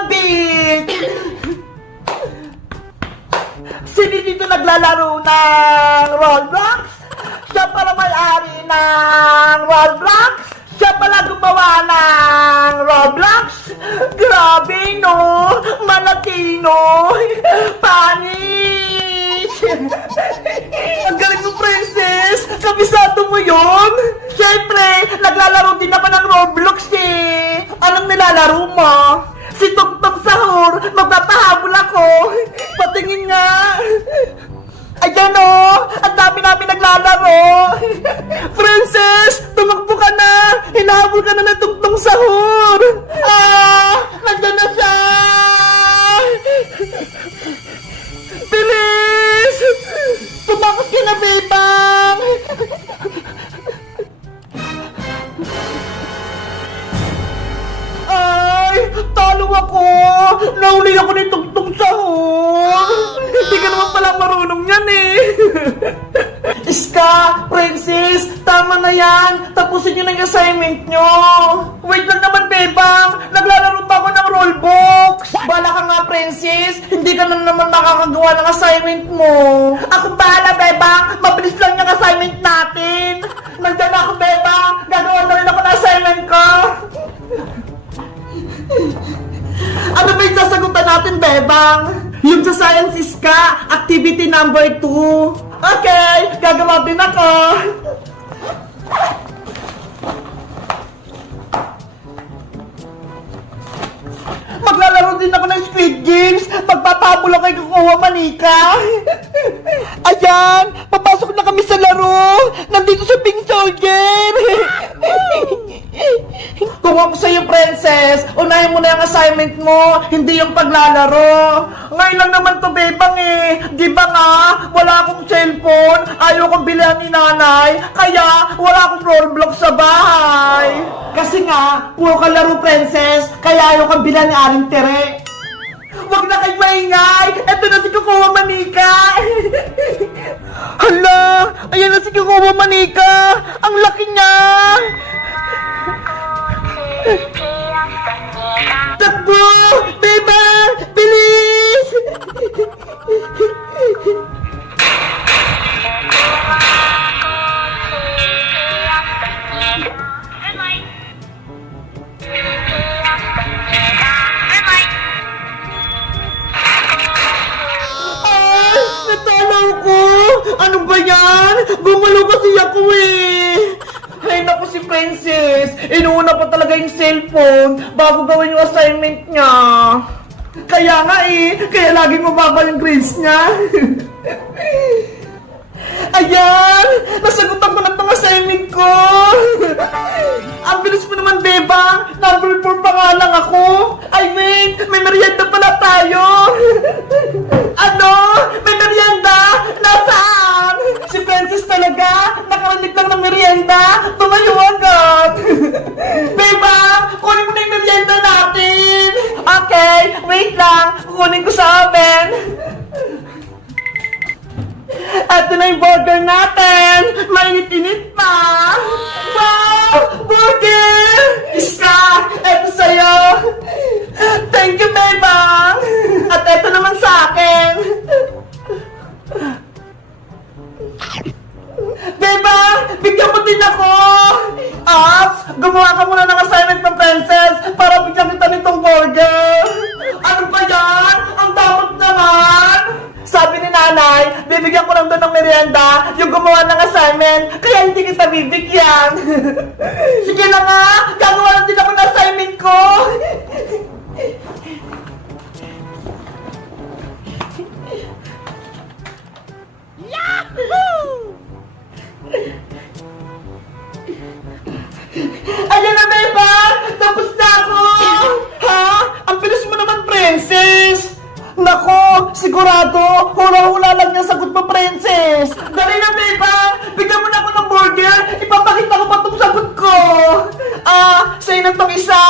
Gambit! Sino dito naglalaro ng Roblox? Siya pala may-ari ng Roblox? Siya pala gumawa ng Roblox? Grabe, no? Manatino! Panis! Ang galing mo, princess! Kabisado mo yun? Siyempre, naglalaro din naman ng Roblox eh! Anong nilalaro mo? Si Tugtog Sahur! Magpapahabol ako! Patingin nga! Ayan o! Ang dami namin naglalaro! Princess! Tumakbo ka na! Hinahabol ka na ng Tugtog Sahur! Nandiyan na siya! Bilis! Tumakot ka na, Bebang! Ay! Talo ako! Nahuli ako ni Tugtog Sahur! Hindi ka naman pala marunong yan eh! Iska! Princess! Tama na yan! Tapusin nyo na yung assignment nyo! Wait lang naman, Bebang! Naglalaro pa ako ng Roblox! Bala ka nga, Princess! Hindi ka na naman makakagawa ng assignment mo! Ako bahala, Bebang! Mabilis lang yung assignment natin! Nandiyan ako, Bebang! Gagawa na rin ako ng assignment ko! Ano ba yung sasagutan natin, Bebang? Yung sa Science Iska, activity number 2. Okay, gagawa din ako. Maglalaro din ako ng Squid Games. Magpapahabol ako kay Kukuha Manika. Ayan, papasok na kami sa laro. Nandito sa Pink Soldier. Kung ako sa'yo, Princess, unahin mo na yung assignment mo, hindi yung paglalaro. Ngayon lang naman to, Bebang eh. Di ba nga, wala akong cellphone, ayaw kong bilhan ni nanay, kaya wala akong Roblox sa bahay. Kasi nga, puro ka laro, Princess, kaya ayaw kong bilhan ni Aling Tere. Huwag na kayo maingay! Eto na si Kukuha Manika! Hala! Ayan na si Kukuha Manika! Ang laki niya! Takbo! Beba! Bilis! Ay! Natalaw ko! Ano ba yan? Gumalaw kasi ako eh! Ay naku si Princess! Inuuna pa talaga yung cellphone bago gawin yung assignment niya. Kaya nga eh, kaya laging mababa yung grades niya. Ayan! Nasagutan ko na itong assignment ko! Ang bilis mo naman, Bebang! Number 4 pa nga lang ako! Ay wait! May merienda pala tayo! Ano? May merienda? Nasaan? Si Princess talaga? Nakarinig lang ng merienda? Tumayo agad! Bebang! Kunin mo na yung merienda natin! Okay! Wait lang! Kukunin ko sa oven! Ito na yung burger natin! Mainit-init pa! Wow! Burger! Iska! Ito sa'yo! Thank you, Bebang! At ito naman sa akin! Bebang! Bigyan mo din ako! As! Gumawa ka muna ng assignment ng Princess para bigyan kita nitong burger! Ano ba yan? Ang damot naman! Sabi ni nanay, bibigyan ko lang doon ng merienda yung gumawa ng assignment, kaya hindi kita bibigyan. Sige na nga, gagawa lang din ako ng assignment ko. Yahoo! Ayan na, Beba! Tapos na ako! Ha? Ang bilis mo naman, Princess! Nako, sigurado, hula-hula lang yung sagot mo, Princess. Dali na, Beba! Bigyan mo na ako ng burger, ipapakita ko pa itong sagot ko. Sa'yo na itong isa.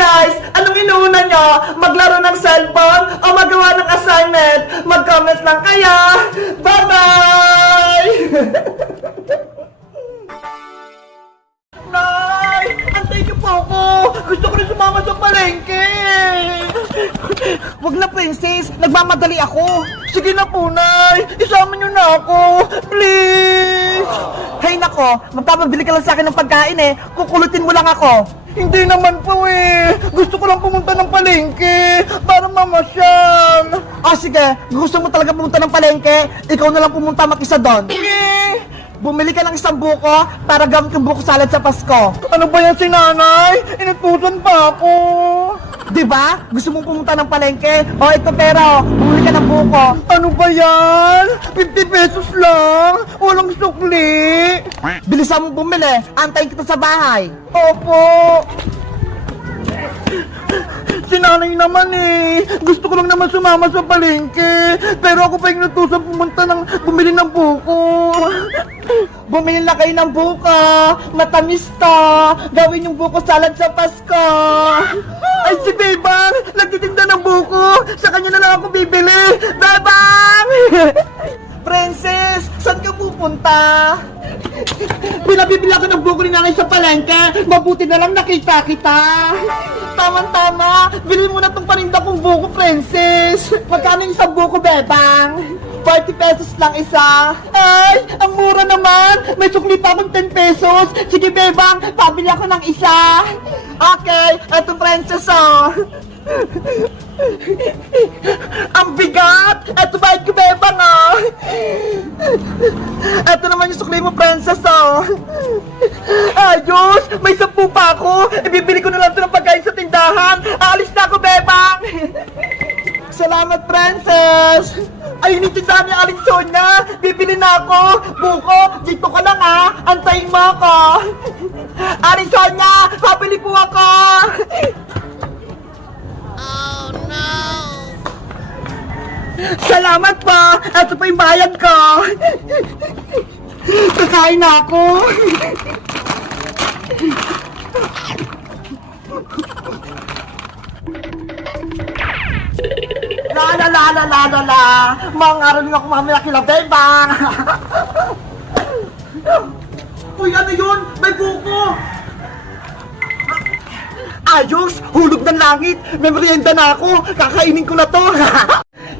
guys, anong inuuna nyo? Maglaro ng cellphone o magawa ng assignment? Mag-comment lang kayo. Bye-bye! Nay! Antay niyo po ako! Gusto ko rin sumama sa palengke! Wag na, princess! Nagmamadali ako! Sige na po, Nay! Isama niyo na ako! Please! Hay nako! Magpapabili ka lang sa akin ng pagkain eh! Kukulutin mo lang ako! Hindi naman po eh! Gusto ko lang pumunta ng palengke! Para mamasyal! Ah sige! Gusto mo talaga pumunta ng palengke? Ikaw na lang pumunta mag-isa doon! Bumili ka ng isang buko para gamit yung buko salad sa Pasko. Ano ba yan si nanay? Inutusan pa ako. Diba? Gusto mong pumunta ng palengke? O ito pera, bumili ka ng buko. Ano ba yan? 50 pesos lang? Walang sukli. Bilisan mo bumili. Antayin kita sa bahay. Opo. Si nanay naman eh. Gusto ko lang naman sumama sa palengke. Pero ako pa yung natusan pumunta bumili ng buko. Bumili na kayo ng buko. Matamis to. Gawin yung buko salad sa Pasko. Ay si Bebang, nagtitinda ng buko. Sa kanya na lang ako bibili. Bebang! Princess, saan ka pupunta? Pinabibila ko ng buko ni nanay sa palengke. Mabuti na lang nakita kita. Tama-tama. Bili mo na tong paninda kong buko, princess. Magkano yung isang buko, Bebang? 40 pesos lang isa. Ay, ang mura naman. May sukli pa akong 10 pesos. Sige, Bebang, pabili ako ng isa. Okay, eto princess, oh. Ang bigat! Eto bayad ko, Bebang, oh. Eto naman yung sukli mo, princess, oh. Ayos! May 10 pa ako! Ibibili ko na lang ito ng pagkain sa tindahan! Aalis na ako, Bebang! Salamat, princess! Ayun yung tindahan ni Aling Sonia! Bibili na ako! Buko, dito ka lang, ha! Antayin mo ako! Aling Sonia! Pabili po ako! Oh, no! Salamat po! Ito pa yung bayad ko! Kakain na ako! La! Mangaral ako mamaya kila Bebang! Uy, ano yun? May buko! Ayos! Hulog ng langit! May merienda na ako! Kakainin ko na to!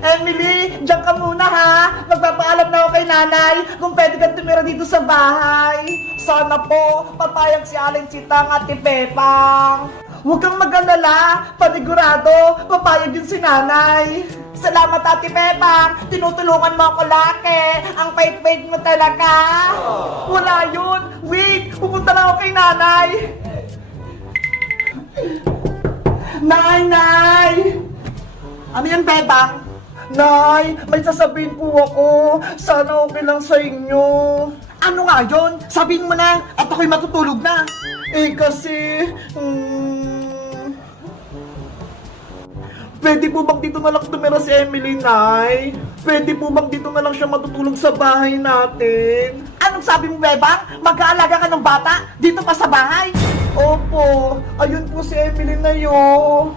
Emily, diyan ka muna ha! Magpapaalam na ako kay nanay kung pwede kang tumira dito sa bahay. Sana po, papayag si Aling Sitang at si Pepang. Huwag kang mag-alala, panigurado, papayag yun si nanay. Salamat, Ate Pepang, tinutulungan mo ako laki. Ang pait-pait mo talaga. Wala yun. Wait, pupunta na ako kay nanay. Nay! Ano yan, Pepang? Nay, may sasabihin po ako. Sana okay lang sa inyo. Ano nga yun? Sabihin mo na at ako'y matutulog na. Eh kasi... Pwede po bang dito na lang tumira si Emily, Nay? Pwede po bang dito na lang siya matutulog sa bahay natin? Anong sabi mo, Bebang? Mag-aalaga ka ng bata? Dito pa sa bahay? Opo, ayun po si Emily na yun.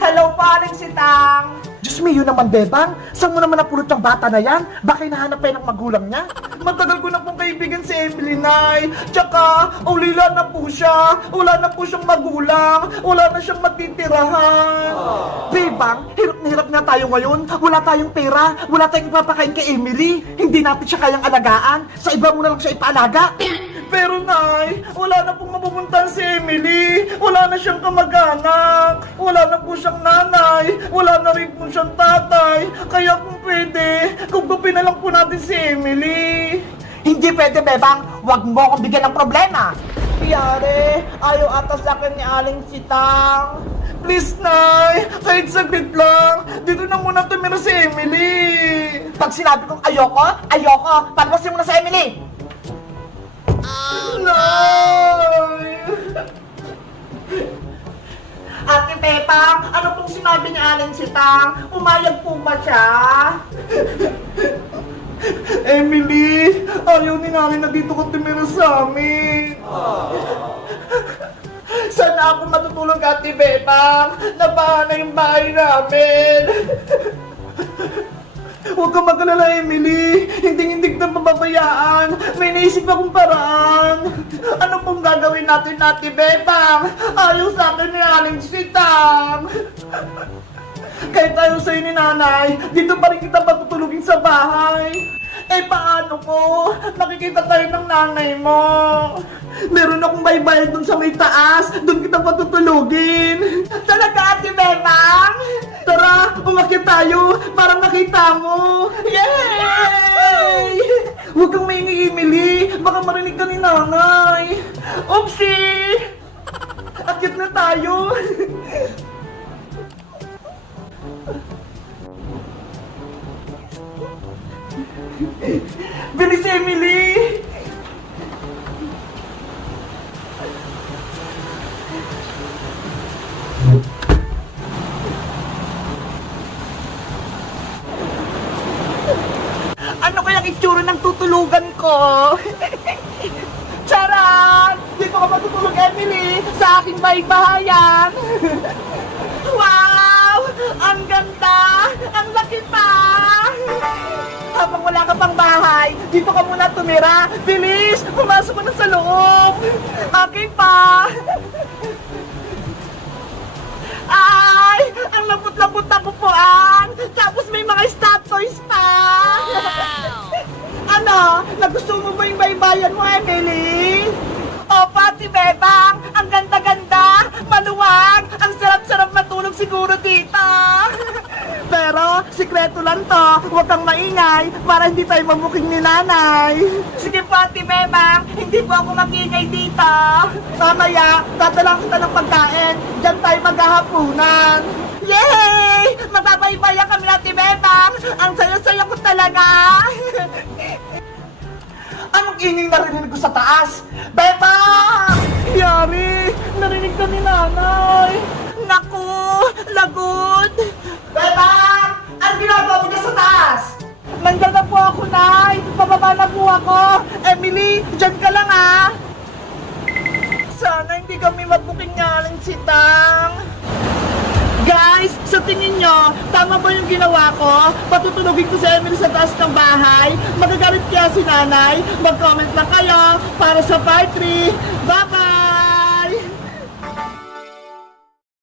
Hello po, Aling Sitang. Diyos me, yun naman, Bebang. Saan mo naman napulot yung bata na yan? Baka hinahanap pa ng magulang niya? Matagal ko na pong kaibigan si Emily, Nay. Tsaka, ulila na po siya. Wala na po siyang magulang. Wala na siyang matitirahan. Bebang, hirap na hirap nga tayo ngayon. Wala tayong pera. Wala tayong ipapakain kay Emily. Hindi natin siya kayang alagaan. Sa iba mo na lang siya ipaalaga. Pero Nay, wala na pong mapupuntahan si Emily. Wala na siyang kamag-anak. Wala na po siyang nanay. Wala na rin po siyang tatay. Kaya kung pwede, gugupin na lang po natin si Emily. Hindi pwede, Bebang. Huwag mo akong bigyan ng problema. Yare, ayaw ata sa akin ni Aling Sitang. Please, Nay, kahit saglit lang. Dito na muna tumira si Emily. Pag sinabi kong ayoko, ayoko. Palpasin mo na sa Emily. Nay! Ate Pepang, ano pong sinabi ni Aling Sitang? Umayag po ba siya? Emily, ayaw ni nanay na dito ka tumira sa amin. Sana ako matutulog, Ate Bebang. Nabahan na yung bahay namin. Huwag kang mag-alala, Emily. Hindi kita pababayaan. May naisip akong paraan. Ano pong gagawin natin, Ate Bebang? Ayaw sa akin ni Aling Sitang. Kahit ayaw sa'yo ni Nanay, dito pa rin kita patutulugin sa bahay. Eh paano ko? Nakikita tayo ng nanay mo. Meron akong baybayad dun sa may taas. Dun kita patutulugin. Talaga, Ate Bebang? Tara, umakyat tayo para makita mo. Yay! Huwag kang maingi, Emily. Baka marinig ka ni Nanay. Oopsie! Akyat na tayo. Bilis, Emily! Ano kayang itsura ng tutulugan ko? Charot! Dito ka matutulog, Emily, sa aking baybayan. Wow! Ang ganda! Ang laki pa! Habang wala ka pang bahay, dito ka muna tumira. Bilis! Pumasok ka na sa loob! Okay pa! Ay! Ang lambot-lambot na pupuan! Tapos may mga stop toys pa! Ano? Nagustuhan mo ba yung baybayan mo, Emily? Opo, Ate Bebang! Ang ganda-ganda! Maluwag! Ang sarap-sarap matulog siguro dito! Pero, sikreto lang to. Huwag kang maingay para hindi tayo mamuking ni Nanay. Sige po, Ate Bebang. Hindi po ako mag-ingay dito. Mamaya, tatalang kita ng pagkain. Diyan tayo maghahapunan. Yay! Magbabaybayan kami, Ate Bebang. Ang saya-saya ko talaga. Anong ingay narinig ko sa taas? Bebang! Yari! Narinig ka ni Nanay. Naku! Lagod! Bebang! Ang ginagawa mo niya sa taas? Nandiyan na po ako, Nay! Pababa na po ako! Emily, dyan ka lang, ha? Sana hindi kami mabuking nga ng sitang. Guys, sa tingin nyo, tama ba yung ginawa ko? Patutulogin ko si Emily sa taas ng bahay? Magagalit kaya si Nanay? Mag-comment lang kayo para sa part 3. Bye-bye!